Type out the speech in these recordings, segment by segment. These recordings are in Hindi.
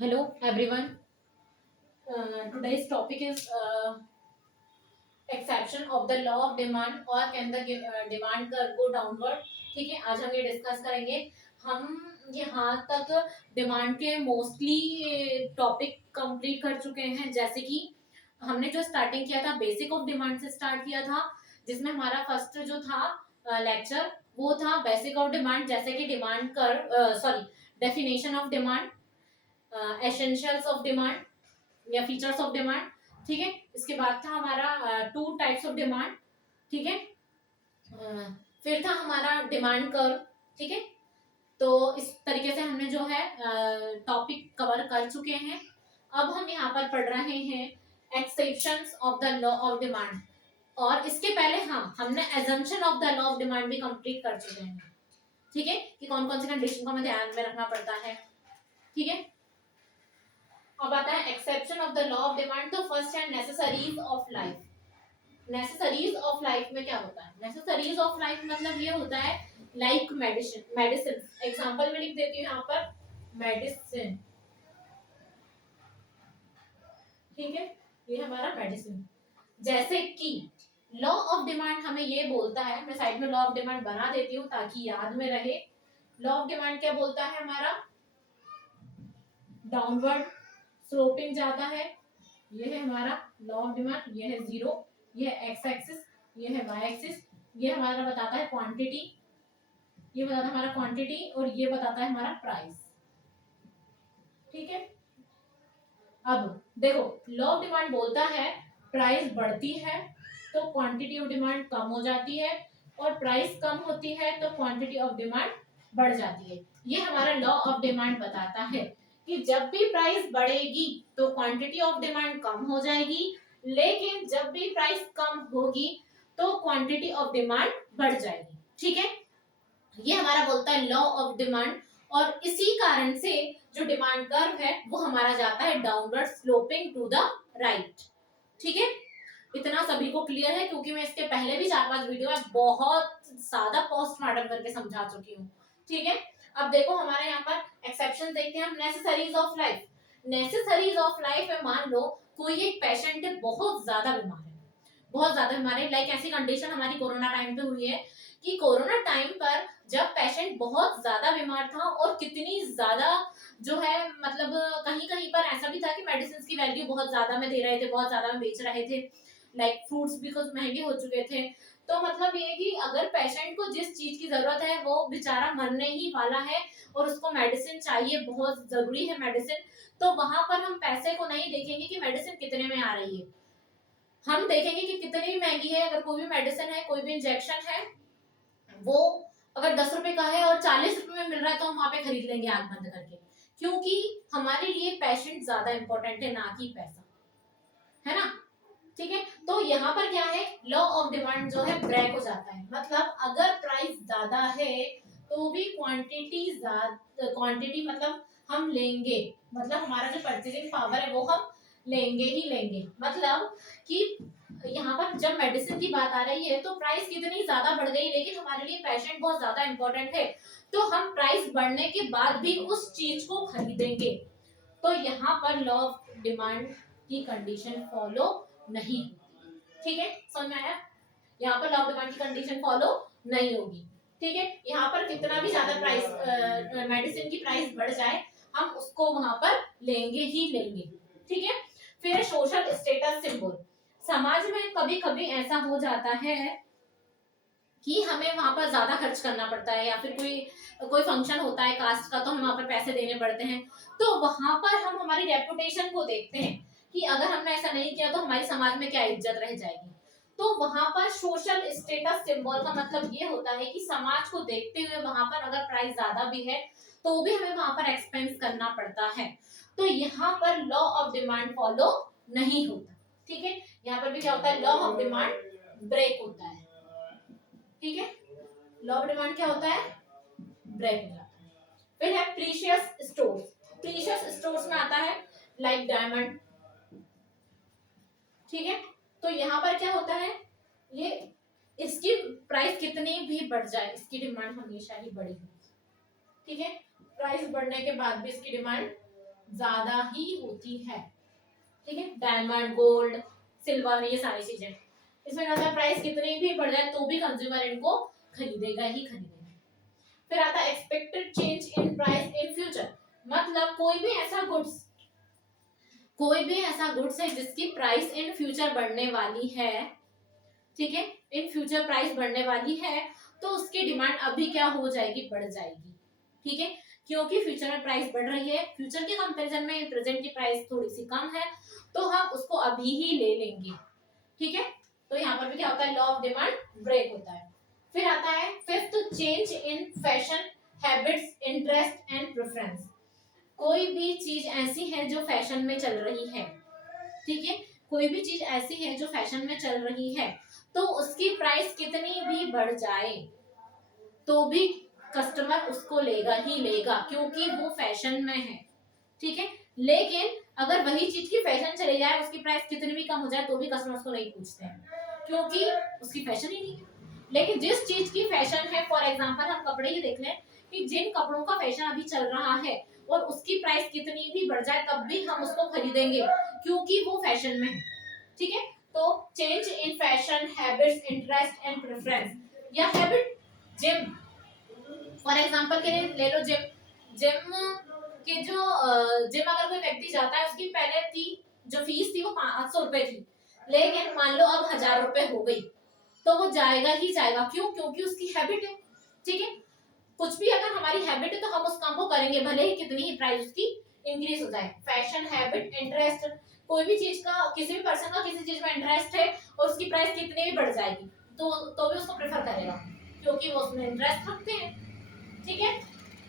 Hello everyone. Today's topic is exception of the law of demand or can the demand curve go downward. ठीक है, आज हम ये डिस्कस करेंगे। हम यहाँ तक डिमांड के मोस्टली टॉपिक कंप्लीट कर चुके हैं। जैसे कि हमने जो स्टार्टिंग किया था बेसिक ऑफ डिमांड से स्टार्ट किया था, जिसमें हमारा फर्स्ट जो था लेक्चर वो था बेसिक ऑफ डिमांड, जैसे कि demand curve, sorry, definition of demand, essentials of demand या फीचर्स ऑफ डिमांड। ठीक है, इसके बाद था हमारा टू टाइप्स ऑफ डिमांड। ठीक है, फिर था हमारा डिमांड कर्व। ठीक है, तो इस तरीके से हमने जो है टॉपिक कवर कर चुके हैं। अब हम यहाँ पर पढ़ रहे हैं exceptions of the law of demand, और इसके पहले हाँ हमने assumption of the law of demand भी कंप्लीट कर चुके हैं। ठीक है, कि कौन कौन सी कंडीशन को हमें ध्यान में रखना पड़ता है। ठीक है, अब आता है exception of the law of demand. तो फर्स्ट है necessaries of life. Necessaries of life में क्या होता है? नेसेसरीज ऑफ लाइफ मतलब ये होता है लाइक मेडिसिन। मेडिसिन एग्जांपल में लिख देती हूँ यहाँ पर, मेडिसिन। ठीक है, ये हमारा मेडिसिन। जैसे कि लॉ ऑफ डिमांड हमें ये बोलता है, मैं साइड में लॉ ऑफ डिमांड बना देती हूँ ताकि याद में रहे। लॉ ऑफ डिमांड क्या बोलता है हमारा? डाउनवर्ड स्लोपिंग जाता है। ये है हमारा लॉ ऑफ डिमांड। ये है जीरो, ये है एक्स एक्सिस, ये है वाई एक्सिस। ये हमारा बताता है क्वांटिटी, ये बताता है हमारा क्वांटिटी, और ये बताता है हमारा प्राइस। ठीक है, अब देखो लॉ ऑफ डिमांड बोलता है प्राइस बढ़ती है तो क्वांटिटी ऑफ डिमांड कम हो जाती है, और प्राइस कम होती है तो क्वांटिटी ऑफ डिमांड बढ़ जाती है। ये हमारा लॉ ऑफ डिमांड बताता है कि जब भी प्राइस बढ़ेगी तो क्वांटिटी ऑफ डिमांड कम हो जाएगी, लेकिन जब भी प्राइस कम होगी तो क्वांटिटी ऑफ डिमांड बढ़ जाएगी। ठीक है, ये हमारा बोलता है लॉ ऑफ डिमांड। और इसी कारण से जो डिमांड कर्व है वो हमारा जाता है downward sloping to the right. ठीक है, इतना सभी को क्लियर है? क्योंकि मैं इसके पहले भी 4-5 वीडियो में बहुत ज्यादा पोस्टमार्टम करके समझा चुकी हूँ। ठीक है, अब देखो हमारे यहाँ पर एक्सेप्शन देखते हैं हम। Necessaries of life. Necessaries of life में मान लो कोई एक पेशेंट है, बहुत ज्यादा बीमार है, बहुत ज्यादा बीमार है। लाइक ऐसी कंडीशन हमारी कोरोना टाइम पे हुई है कि कोरोना टाइम पर जब पेशेंट बहुत ज्यादा बीमार था, और कितनी ज्यादा जो है मतलब कहीं कहीं पर ऐसा भी था कि मेडिसिन की वैल्यू बहुत ज्यादा में दे रहे थे, बहुत ज्यादा में बेच रहे थे। लाइक फ्रूट्स भी कुछ महंगे हो चुके थे। तो मतलब ये कि अगर पेशेंट को जिस चीज की जरूरत है वो बेचारा मरने ही वाला है और उसको मेडिसिन चाहिए, बहुत जरूरी है मेडिसिन, तो वहां पर हम पैसे को नहीं देखेंगे कि मेडिसिन कितने में आ रही है, हम देखेंगे कि कितनी महंगी है। अगर कोई भी मेडिसिन है, कोई भी इंजेक्शन है, वो अगर 10 रुपए का है और 40 रुपए में मिल रहा है तो हम वहां पे खरीद लेंगे आंख बंद करके, क्योंकि हमारे लिए पेशेंट ज्यादा इंपॉर्टेंट है, ना कि पैसा, है ना? ठीक है, तो यहाँ पर क्या है, लॉ ऑफ डिमांड जो है ब्रेक हो जाता है। मतलब अगर प्राइस ज्यादा है तो भी क्वांटिटी मतलब हम लेंगे, मतलब हमारा जो परचेजिंग पावर है वो हम लेंगे ही लेंगे। मतलब कि यहाँ पर जब मेडिसिन की बात आ रही है तो प्राइस कितनी ज्यादा बढ़ गई, लेकिन हमारे लिए पेशेंट बहुत ज्यादा इंपॉर्टेंट है, तो हम प्राइस बढ़ने के बाद भी उस चीज को खरीदेंगे। तो यहाँ पर लॉ ऑफ डिमांड की कंडीशन फॉलो नहीं होती। ठीक है, समझ में आया? यहाँ पर लॉ ऑफ डिमांड की कंडीशन फॉलो नहीं होगी। ठीक है, यहाँ पर कितना भी ज्यादा प्राइस मेडिसिन की प्राइस बढ़ जाए, हम उसको वहां पर लेंगे ही लेंगे। ठीक है, फिर सोशल स्टेटस सिंबल। समाज में कभी कभी ऐसा हो जाता है कि हमें वहां पर ज्यादा खर्च करना पड़ता है, या फिर कोई कोई फंक्शन होता है कास्ट का तो हमें वहां पर पैसे देने पड़ते हैं। तो वहां पर हम हमारी रेपुटेशन को देखते हैं कि अगर हमने ऐसा नहीं किया तो हमारी समाज में क्या इज्जत रह जाएगी। तो वहां पर सोशल स्टेटस सिंबल का मतलब ये होता है कि समाज को देखते हुए वहां पर अगर प्राइस ज्यादा भी है तो भी हमें वहां पर एक्सपेंस करना पड़ता है। तो यहाँ पर लॉ ऑफ डिमांड फॉलो नहीं होता। ठीक है, यहाँ पर भी क्या होता है, लॉ ऑफ डिमांड ब्रेक होता है। ठीक है, लॉ ऑफ डिमांड क्या होता है, ब्रेक हो जाता है। फिर है प्रीशियस स्टोर्स। प्रीशियस स्टोर्स में आता है लाइक डायमंड। ठीक है, तो यहाँ पर क्या होता है, ये इसकी प्राइस कितनी भी बढ़ जाए इसकी डिमांड हमेशा ही बढ़ी होगी। ठीक है, प्राइस बढ़ने के बाद भी इसकी डिमांड ज्यादा ही होती है। ठीक है, डायमंड, गोल्ड, सिल्वर, ये सारी चीजें, इसमें क्या होता है, प्राइस कितनी भी बढ़ जाए तो भी कंज्यूमर इनको खरीदेगा ही खरीदेगा। फिर आता है expected change in price in future, मतलब कोई भी ऐसा गुड्स है जिसकी प्राइस इन फ्यूचर बढ़ने वाली है। ठीक है, इन फ्यूचर प्राइस बढ़ने वाली है तो उसकी डिमांड अभी क्या हो जाएगी, बढ़ जाएगी। ठीक है, क्योंकि फ्यूचर में प्राइस बढ़ रही है, फ्यूचर के कंपैरिजन में प्रेजेंट की प्राइस थोड़ी सी कम है, तो हम उसको अभी ही ले लेंगे। ठीक है, तो यहाँ पर भी क्या होता है, लॉ ऑफ डिमांड ब्रेक होता है। फिर आता है fifth, change in fashion habits interest and preference. कोई भी चीज ऐसी है जो फैशन में चल रही है, ठीक है, कोई भी चीज ऐसी है जो फैशन में चल रही है, तो उसकी प्राइस कितनी भी बढ़ जाए तो भी कस्टमर उसको लेगा ही लेगा, क्योंकि वो फैशन में है। ठीक है, लेकिन अगर वही चीज की फैशन चले जाए, उसकी प्राइस कितनी भी कम हो जाए तो भी कस्टमर उसको नहीं पूछते हैं, क्योंकि उसकी फैशन ही नहीं है। लेकिन जिस चीज की फैशन है, फॉर एग्जाम्पल हम कपड़े ही देख लें कि जिन कपड़ों का फैशन अभी चल रहा है और उसकी प्राइस कितनी भी बढ़ जाए तब भी हम उसको खरीदेंगे, क्योंकि वो फैशन में है। ठीक है, तो change in fashion habits interest and preference, या हैबिट, जिम, फॉर एग्जाम्पल के लिए ले लो जिम। जिम के जो जिम अगर कोई व्यक्ति जाता है, उसकी पहले थी जो फीस थी वो 500 रुपए थी, लेकिन मान लो अब 1000 रुपए हो गई, तो वो जाएगा ही जाएगा। क्यों? क्योंकि उसकी हैबिट है। ठीक है, कुछ भी अगर हमारी हैबिट है तो हम उस काम को करेंगे, भले ही कितनी ही प्राइस उसकी इंक्रीज हो जाए। फैशन, हैबिट, इंटरेस्ट, कोई भी चीज का, किसी भी पर्सन का किसी चीज में इंटरेस्ट है और उसकी प्राइस कितनी भी बढ़ जाएगी तो भी उसको प्रेफर करेगा, क्योंकि वो उसमें इंटरेस्ट रखते हैं। ठीक है,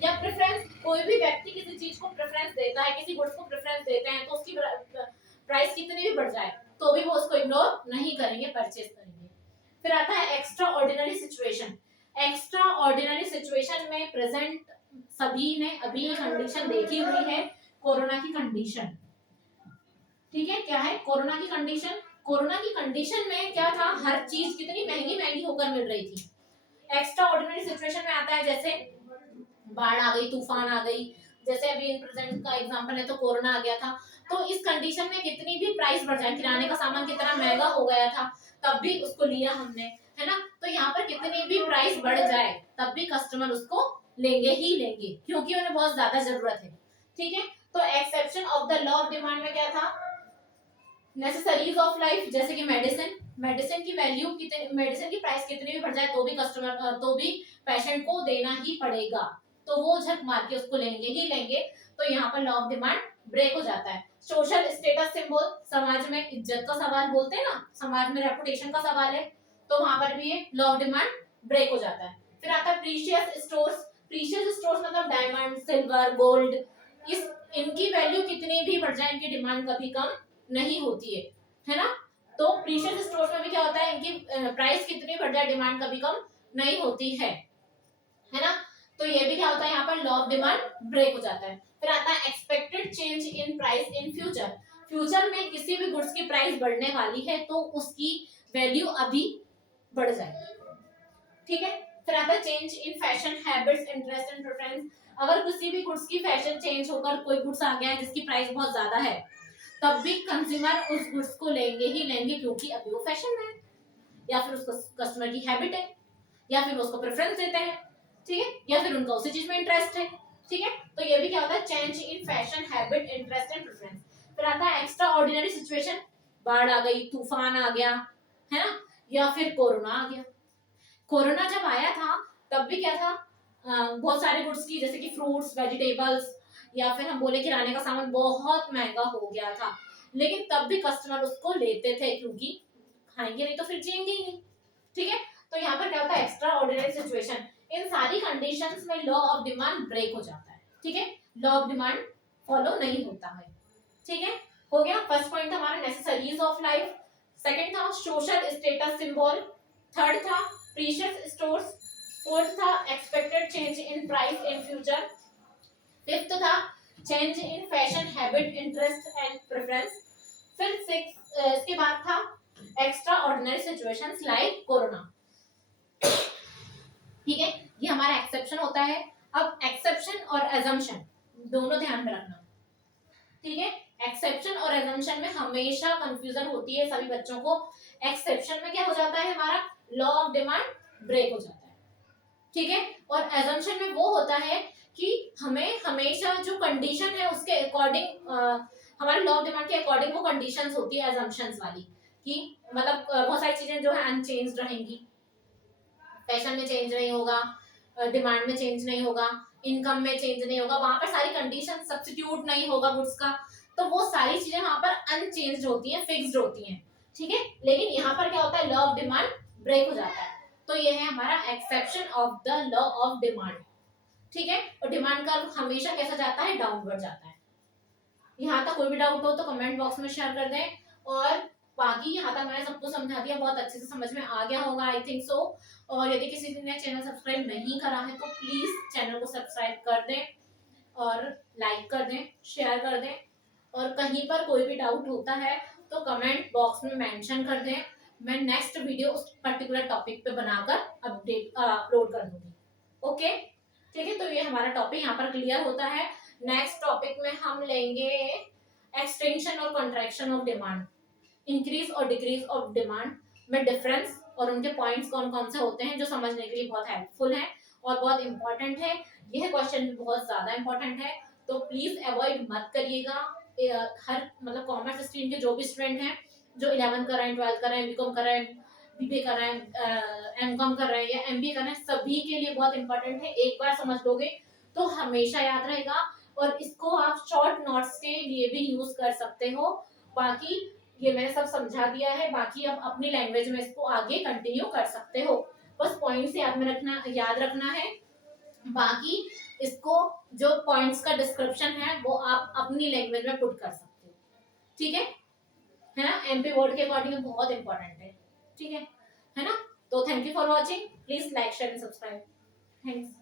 या प्रेफरेंस, कोई भी व्यक्ति किसी चीज को प्रेफरेंस देता है, किसी गुड्स को प्रेफरेंस देते हैं, तो उसकी प्राइस कितनी भी बढ़ जाए तो भी वो उसको इग्नोर नहीं करेंगे, परचेज करेंगे। फिर आता है extra ordinary situation. Extra ordinary situation में प्रेजेंट सभी ने अभी कंडीशन देखी हुई है, कोरोना की कंडीशन। ठीक है, क्या है, कोरोना की कंडीशन। कोरोना की कंडीशन में क्या था, हर चीज कितनी महंगी महंगी होकर मिल रही थी। एक्स्ट्रा ऑर्डिनरी सिचुएशन में आता है जैसे बाढ़ आ गई, तूफान आ गई, जैसे अभी इन प्रेजेंट का एग्जांपल है तो कोरोना आ गया था। तो इस कंडीशन में कितनी भी प्राइस बढ़ जाए, किराने का सामान कितना महंगा हो गया था तब भी उसको लिया हमने, है ना। तो यहाँ पर कितनी भी प्राइस बढ़ जाए तब भी कस्टमर उसको लेंगे ही लेंगे, क्योंकि उन्हें बहुत ज्यादा जरूरत है। ठीक है, तो exception of the law of demand में क्या था, नेसेसरीज ऑफ लाइफ, जैसे कि मेडिसिन, मेडिसिन की वैल्यू कितनी, मेडिसिन की प्राइस कितनी भी बढ़ जाए तो भी कस्टमर, तो भी पेशेंट को देना ही पड़ेगा, तो वो झक मार के उसको लेंगे ही लेंगे। तो यहाँ पर लॉ ऑफ डिमांड ब्रेक हो जाता है। सोशल स्टेटस सिंबल, समाज में इज्जत का सवाल बोलते हैं ना, समाज में रेपुटेशन का सवाल है, तो वहां पर भी ये लॉ ऑफ डिमांड ब्रेक हो जाता है। फिर आता है प्रीशियस स्टोर्स। प्रीशियस स्टोर्स मतलब डायमंड, सिल्वर, गोल्ड, इस इनकी वैल्यू कितनी भी बढ़ जाए इनकी डिमांड कभी कम नहीं होती है ना। तो प्रीशियस स्टोर्स में भी क्या होता है, इनकी प्राइस कितनी बढ़ जाए डिमांड कभी कम नहीं होती है ना। तो ये भी क्या होता है, यहाँ पर लॉ ऑफ डिमांड ब्रेक हो जाता है। फिर आता है expected change in price in future. Future में किसी भी गुड्स की प्राइस बढ़ने वाली है तो उसकी वैल्यू अभी बढ़ जाएगी। ठीक है, फिर आता है change in fashion habits interest and preference. अगर किसी भी गुड्स की फैशन चेंज होकर कोई गुड्स आ गया है जिसकी प्राइस बहुत ज्यादा है, तब भी कंज्यूमर उस गुड्स को लेंगे ही लेंगे, क्योंकि अभी वो फैशन में है, या फिर उसको कस्टमर की हैबिट है, या फिर उसको प्रेफरेंस देते हैं। ठीक है, या फिर उनका उसी चीज में इंटरेस्ट है। ठीक है, तो ये भी क्या होता है, change in fashion habit interest and preference. फिर आता है एक्स्ट्रा ऑर्डिनरी सिचुएशन, बाढ़ आ गई, तूफान आ गया, है ना, या फिर कोरोना आ गया। कोरोना जब आया था तब भी क्या था, बहुत सारे गुड्स की, जैसे कि फ्रूट्स, वेजिटेबल्स, या फिर हम बोले किराने का सामान बहुत महंगा हो गया था, लेकिन तब भी कस्टमर उसको लेते थे, क्योंकि खाएंगे नहीं तो फिर जिएंगे ही नहीं। ठीक है, तो यहाँ पर क्या होता है, एक्स्ट्रा ऑर्डिनरी सिचुएशन, इन सारी कंडीशंस में लॉ ऑफ डिमांड ब्रेक हो जाता है। ठीक है, लॉ ऑफ डिमांड फॉलो नहीं होता है। ठीक है, हो गया। फर्स्ट पॉइंट था हमारा नेसेसरीज ऑफ लाइफ, सेकंड था सोशल स्टेटस सिंबल, थर्ड था प्रीशियस स्टोर्स, फोर्थ था expected change in price in future, fifth था change in fashion habit interest and preference, फिर सिक्स इसके बाद था extraordinary situations like corona. ठीक है, ये हमारा एक्सेप्शन होता है। अब एक्सेप्शन और एजम्पशन दोनों ध्यान में रखना। ठीक है। एक्सेप्शन और एजम्पशन में हमेशा कंफ्यूजन होती है सभी बच्चों को। एक्सेप्शन में क्या हो जाता है, हमारा लॉ ऑफ डिमांड ब्रेक हो जाता है, ठीक है। और एजम्पशन में वो होता है कि हमें हमेशा जो कंडीशन है उसके अकॉर्डिंग, हमारे लॉ ऑफ डिमांड के अकॉर्डिंग वो कंडीशंस होती है एजम्पशंस वाली, कि मतलब बहुत सारी चीजें जो है अनचेंज रहेंगी, फैशन में चेंज नहीं होगा, डिमांड में चेंज नहीं होगा, इनकम में चेंज नहीं होगा, वहां पर सारी कंडीशन सब्स्टिट्यूट नहीं होगा गुड्स का, तो वो सारी चीजें वहां पर अनचेंज होती हैं, फिक्स्ड होती हैं, ठीक है। लेकिन यहाँ पर क्या होता है, लॉ ऑफ डिमांड ब्रेक हो जाता है, तो ये है हमारा exception of the law of demand, ठीक है। और डिमांड कर्व हमेशा कैसा जाता है, डाउनवर्ड जाता है। यहाँ तक कोई भी डाउट हो तो कमेंट बॉक्स में शेयर कर दें, और बाकी यहाँ तक मैंने सबको समझा दिया, बहुत अच्छे से समझ में आ गया होगा आई थिंक सो। और यदि किसी ने चैनल सब्सक्राइब नहीं करा है तो प्लीज चैनल को सब्सक्राइब कर दें और लाइक कर दें, शेयर कर दें, और कहीं पर कोई भी डाउट होता है तो कमेंट बॉक्स में मेंशन कर दें, मैं नेक्स्ट वीडियो उस पर्टिकुलर टॉपिक पे बनाकर अपलोड कर दूंगी। ओके, ठीक है। तो ये हमारा टॉपिक यहाँ पर क्लियर होता है। नेक्स्ट टॉपिक में हम लेंगे एक्सटेंशन और कॉन्ट्रैक्शन ऑफ डिमांड, इंक्रीज और डिक्रीज ऑफ डिमांड में डिफरेंस और उनके पॉइंट्स कौन कौन से होते हैं, जो समझने के लिए बहुत हेल्पफुल है और बहुत इंपॉर्टेंट है। यह क्वेश्चन भी बहुत ज्यादा इंपॉर्टेंट है, तो प्लीज अवॉइड मत करिएगा। हर मतलब कॉमर्स स्ट्रीम के जो भी स्टूडेंट हैं, जो 11 कर रहे हैं, 12 कर रहे हैं, बीकॉम कर रहे हैं, बीबीए कर रहे हैं, एमकॉम कर रहे हैं या एमबीए कर रहे हैं, सभी के लिए बहुत इंपॉर्टेंट है। एक बार समझ लोगे तो हमेशा याद रहेगा, और इसको आप शॉर्ट नोट्स के लिए भी यूज कर सकते हो। बाकी ये मैंने सब समझा दिया है, बाकी आप अपनी लैंग्वेज में इसको आगे कंटिन्यू कर सकते हो, बस पॉइंट्स याद रखना है। बाकी इसको जो पॉइंट्स का डिस्क्रिप्शन है वो आप अपनी लैंग्वेज में पुट कर सकते हो, ठीक है ना। एमपी बोर्ड के अकॉर्डिंग बहुत इंपॉर्टेंट है, ठीक है ना। तो thank you for watching, please like share and subscribe, thanks.